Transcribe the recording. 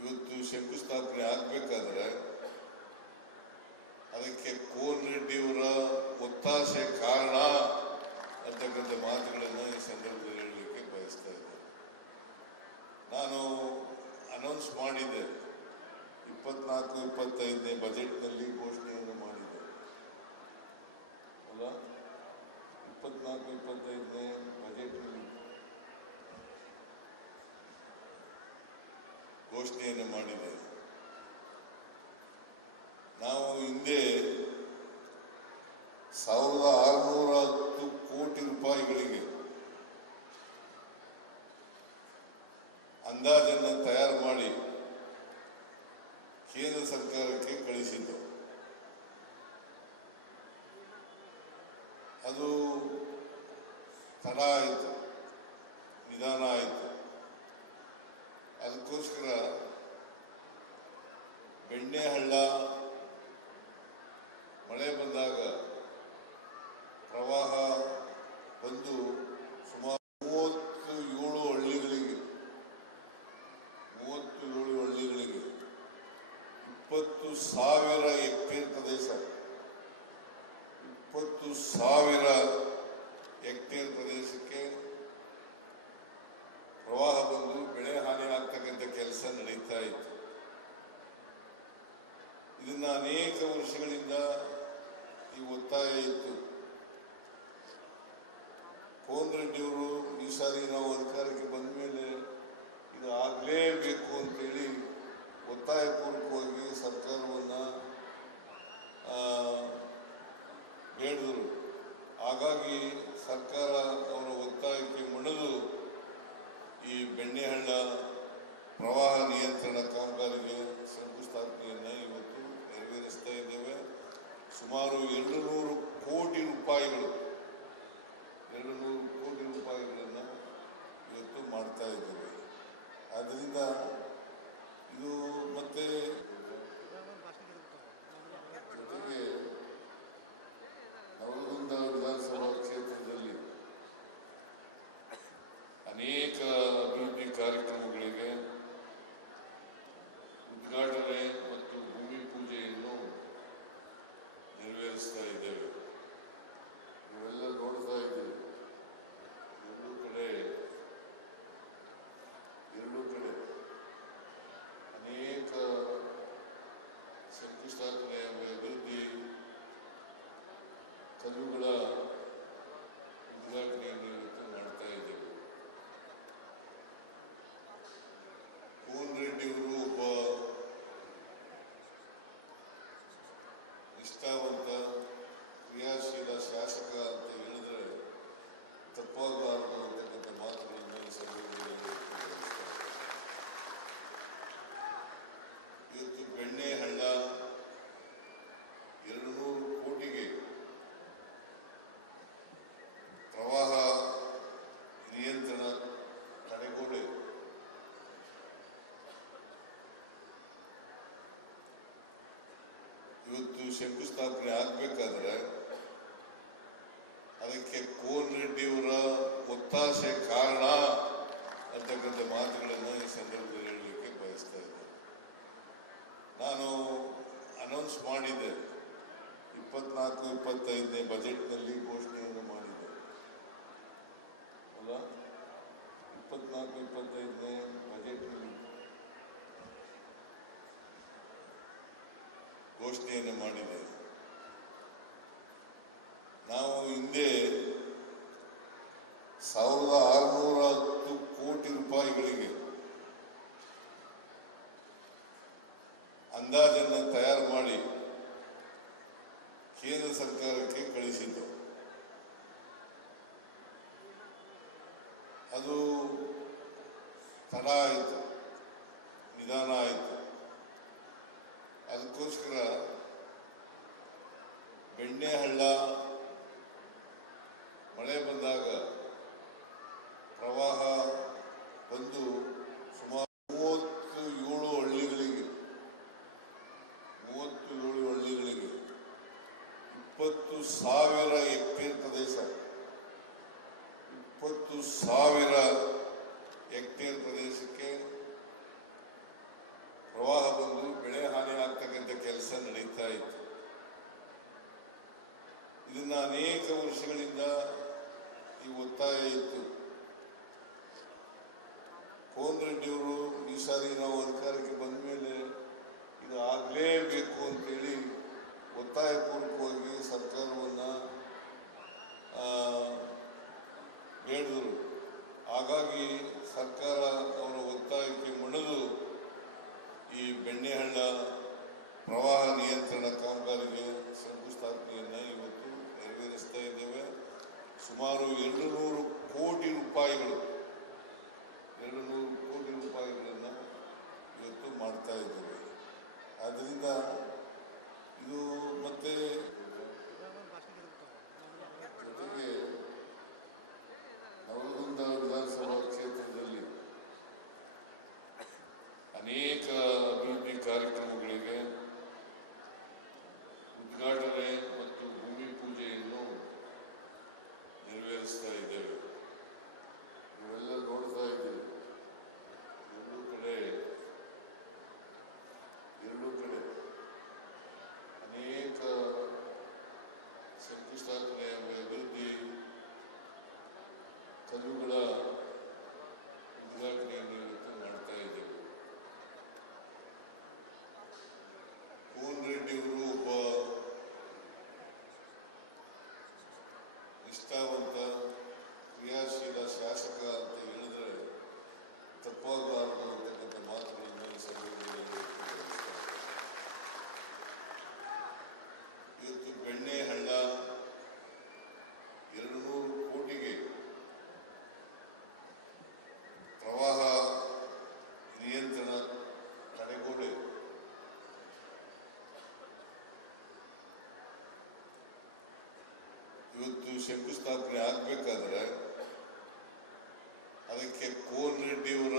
ಇವತ್ತು ಶಂಕುಸ್ಥಾಪನೆ ಆಗಬೇಕಾದ್ರೆ ಅದಕ್ಕೆ ಕೋನ್ ರೆಡ್ಡಿಯವರ ಒತ್ತಾಸೆ ಕಾರಣ ಅಂತಕ್ಕಂಥ ಮಾತುಗಳನ್ನು ಈ ಸಂದರ್ಭದಲ್ಲಿ ಹೇಳಲಿಕ್ಕೆ ಬಯಸ್ತಾ ಇದ್ದೇನೆ. ನಾನು ಅನೌನ್ಸ್ ಮಾಡಿದ್ದೆ, 24-25ನೇ ಬಜೆಟ್ನಲ್ಲಿ ಘೋಷಣೆಯನ್ನು ಮಾಡಿದ್ದೆ ಅಲ್ಲ, 24-25ನೇ ಬಜೆಟ್ನಲ್ಲಿ ಘೋಷಣೆಯನ್ನು ಮಾಡಿದೆ. ನಾವು ಹಿಂದೆ 1610 ಕೋಟಿ ರೂಪಾಯಿಗಳಿಗೆ ಅಂದಾಜನ್ನು ತಯಾರು ಮಾಡಿ ಕೇಂದ್ರ ಸರ್ಕಾರಕ್ಕೆ ಕಳಿಸಿದ್ದು. ಅದು ತಡ ಆಯಿತು, ನಿಧಾನ ಆಯಿತು. ಅದಕ್ಕೋಸ್ಕರ ಬೆಣ್ಣೆಹಳ್ಳ ಮಳೆ ಬಂದಾಗ ಪ್ರವಾಹ ಬಂದು ಸುಮಾರು 37 ಹಳ್ಳಿಗಳಿಗೆ 20,000 ಹೆಕ್ಟೇರ್ ಪ್ರದೇಶ 20,000 ಹೆಕ್ಟೇರ್ ಪ್ರದೇಶಕ್ಕೆ ಪ್ರವಾಹ ಬಂದು ಬೆಳೆ ಹಾನಿ ಆಗ್ತಕ್ಕಂಥ ಕೆಲಸ ನಡೀತಾ ಇತ್ತು. ಇದನ್ನ ಅನೇಕ ವರ್ಷಗಳಿಂದ ಈ ಒತ್ತಾಯ ಇತ್ತು. ಕೋನ್ ರೆಡ್ಡಿಯವರು ಈ ಸಾರಿ ನಾವು ಅಧಿಕಾರಕ್ಕೆ ಬಂದ ಮೇಲೆ ಇದು ಆಗಲೇಬೇಕು ಅಂತೇಳಿ ಒತ್ತಾಯಪೂರ್ವಕವಾಗಿ ಸರ್ಕಾರವನ್ನು ಬೇಡಿದರು. ಹಾಗಾಗಿ ಸರ್ಕಾರ ಅವರ ಒತ್ತಾಯಕ್ಕೆ ಮಣಿದು ಈ ಬೆಣ್ಣೆಹಳ್ಳ ಪ್ರವಾಹ ನಿಯಂತ್ರಣ ಕಾಮಗಾರಿಗೆ ಶಂಕುಸ್ಥಾಪನೆಯನ್ನು ಇವತ್ತು ನೆರವೇರಿಸ್ತಾ ಇದ್ದೇವೆ. ಸುಮಾರು 200 ಕೋಟಿ ರೂಪಾಯಿಗಳು 200 ಕೋಟಿ ರೂಪಾಯಿಗಳನ್ನು ಇವತ್ತು ಮಾಡ್ತಾ ಇದ್ದೇವೆ. ಆದ್ದರಿಂದ ಇದು ಮತ್ತೆ ಜೊತೆಗೆ ನವಲಗುಂದ ವಿಧಾನಸಭಾ ಕ್ಷೇತ್ರದಲ್ಲಿ ಅನೇಕ ಅಭಿವೃದ್ಧಿ ಕಾರ್ಯಕ್ರಮಗಳಿಗೆ ಉದ್ಘಾಟನೆ ಮತ್ತು ಭೂಮಿ ಪೂಜೆಯನ್ನು ನೆರವೇರಿಸ್ತಾ ಇದ್ದೇವೆ. ನೀವೆಲ್ಲ ನೋಡ್ತಾ ಇದ್ದೀವಿ, ಎರಡೂ ಕಡೆ ಅನೇಕ ಶಂಕುಸ್ಥಾಪನೆಯ ಅಭಿವೃದ್ಧಿ ಕಲ್ಲುಗಳ ಉದ್ಘಾಟನೆಯನ್ನು ಇವತ್ತು ಮಾಡ್ತಾ ಇದ್ದೇವೆ. ಕೋನ್ ರೆಡ್ಡಿಯವರು ಒಬ್ಬ ನಿಷ್ಠಾವಂತ ಕ್ರಿಯಾಶೀಲ ಶಾಸಕ ಅಂತ ಹೇಳಿದ್ರೆ ತಪ್ಪಾಗಬಾರದು ಅಂತಕ್ಕಂಥ ಮಾತುಗಳನ್ನು ಈ ಸಂದರ್ಭದಲ್ಲಿ ಇವತ್ತು ಬೆಣ್ಣೆಹಳ್ಳ 200 ಕೋಟಿಗೆ ಪ್ರವಾಹ ನಿಯಂತ್ರಣ ತಡೆಗೋಡೆ ಇವತ್ತು ಶಂಕುಸ್ಥಾಪನೆ ಆಗಬೇಕಾದ್ರೆ ಅದಕ್ಕೆ ಕೋನ್ ರೆಡ್ಡಿಯವರ ಒತ್ತಾಸೆ ಕಾರಣ ಅಂತಕ್ಕಂಥ ಮಾತುಗಳನ್ನು ಈ ಸಂದರ್ಭದಲ್ಲಿ ಹೇಳಲಿಕ್ಕೆ ಬಯಸ್ತಾ ಇದ್ದೇನೆ. ನಾನು ಅನೌನ್ಸ್ ಮಾಡಿದ್ದೆ, 24-25ನೇ ಬಜೆಟ್ನಲ್ಲಿ ಘೋಷಣೆಯನ್ನು ಮಾಡಿದ್ದೆ ಅಲ್ಲ, 24-25ನೇ ಬಜೆಟ್ನಲ್ಲಿ ಘೋಷಣೆಯನ್ನು ಮಾಡಿದೆ. ನಾವು ಹಿಂದೆ 1610 ಕೋಟಿ ರೂಪಾಯಿಗಳಿಗೆ ಅಂದಾಜನ್ನು ತಯಾರು ಮಾಡಿ ಕೇಂದ್ರ ಸರ್ಕಾರಕ್ಕೆ ಕಳಿಸಿದ್ದು. ಅದು ತಡ ಆಯಿತು, ನಿಧಾನ ಆಯಿತು. ಅದಕ್ಕೋಸ್ಕರ ಬೆಣ್ಣೆಹಳ್ಳ ಮಳೆ ಬಂದಾಗ ಪ್ರವಾಹ ಬಂದು ಸುಮಾರು 37 ಹಳ್ಳಿಗಳಿಗೆ 20,000 ಹೆಕ್ಟೇರ್ ಪ್ರದೇಶ 20,000 ಹೆಕ್ಟೇರ್ ಪ್ರದೇಶಕ್ಕೆ ಕೆಲಸ ನಡೀತಾ ಇತ್ತು. ಇದನ್ನ ಅನೇಕ ವರ್ಷಗಳಿಂದ ಈ ಒತ್ತಾಯ ಇತ್ತು. ಕೋನ್ ರೆಡ್ಡಿಯವರು ಈ ಸಾರಿ ನಾವು ಅಧಿಕಾರಕ್ಕೆ ಬಂದ ಮೇಲೆ ಇದು ಆಗಲೇಬೇಕು ಅಂತೇಳಿ ಒತ್ತಾಯಪೂರ್ವಕವಾಗಿ ಸರ್ಕಾರವನ್ನ ಬೇಡಿದರು. ಹಾಗಾಗಿ ಸರ್ಕಾರ ಅವರ ಒತ್ತಾಯಕ್ಕೆ ಮಣಿದು ಈ ಬೆಣ್ಣೆಹಳ್ಳ ಪ್ರವಾಹ ನಿಯಂತ್ರಣ ಕಾಮಗಾರಿಗೆ ಶಂಕುಸ್ಥಾಪನೆಯನ್ನು ಇವತ್ತು ನೆರವೇರಿಸ್ತಾ ಇದ್ದೇವೆ. ಸುಮಾರು 200 ಕೋಟಿ ರೂಪಾಯಿಗಳು 200 ಕೋಟಿ ರೂಪಾಯಿಗಳನ್ನು ಇವತ್ತು ಮಾಡ್ತಾ ಇದ್ದೇವೆ. ಆದ್ದರಿಂದ ಇದು ಮತ್ತೆ ಜೊತೆಗೆ ನವಲಗುಂದ ವಿಧಾನಸಭಾ ಕ್ಷೇತ್ರದಲ್ಲಿ ಅನೇಕ ಅಭಿವೃದ್ಧಿ ಕಾರ್ಯಕ್ರಮಗಳಿಗೆ ಉದ್ಘಾಟನೆ ಮತ್ತು ಭೂಮಿ ಪೂಜೆಯನ್ನು ನೆರವೇರಿಸ್ತಾ ಇದ್ದೇವೆ. ನೀವೆಲ್ಲ ನೋಡ್ತಾ ಇದ್ದೀವಿ, ಎರಡೂ ಕಡೆ ಅನೇಕ ಶಂಕುಸ್ಥಾಪನೆಯ ಅಭಿವೃದ್ಧಿ ಕಲ್ಲುಗಳ ಉದ್ಘಾಟನೆಯನ್ನು ಇವತ್ತು ಮಾಡ್ತಾ ಇದ್ದೇವೆ. ಕೋನ್ ರೆಡ್ಡಿಯವರು ಒಬ್ಬ ನಿಷ್ಠಾವಂತ ಕ್ರಿಯಾಶೀಲ ಶಾಸಕ ಅಂತ ಹೇಳಿದ್ರೆ ತಪ್ಪಾಗಲಾರದು ಅಂತಕ್ಕಂಥ ಮಾತುಗಳನ್ನು ಈ ಸಂದರ್ಭದಲ್ಲಿ ಇವತ್ತು ಬೆಣ್ಣೆಹಳ್ಳ 200 ಕೋಟಿಗೆ ಪ್ರವಾಹ ನಿಯಂತ್ರಣ ತಡೆಗೋಡೆ ಇವತ್ತು ಶಂಕುಸ್ಥಾಪನೆ ಆಗಬೇಕಾದ್ರೆ ಅದಕ್ಕೆ ಕೋನ್ ರೆಡ್ಡಿಯವರ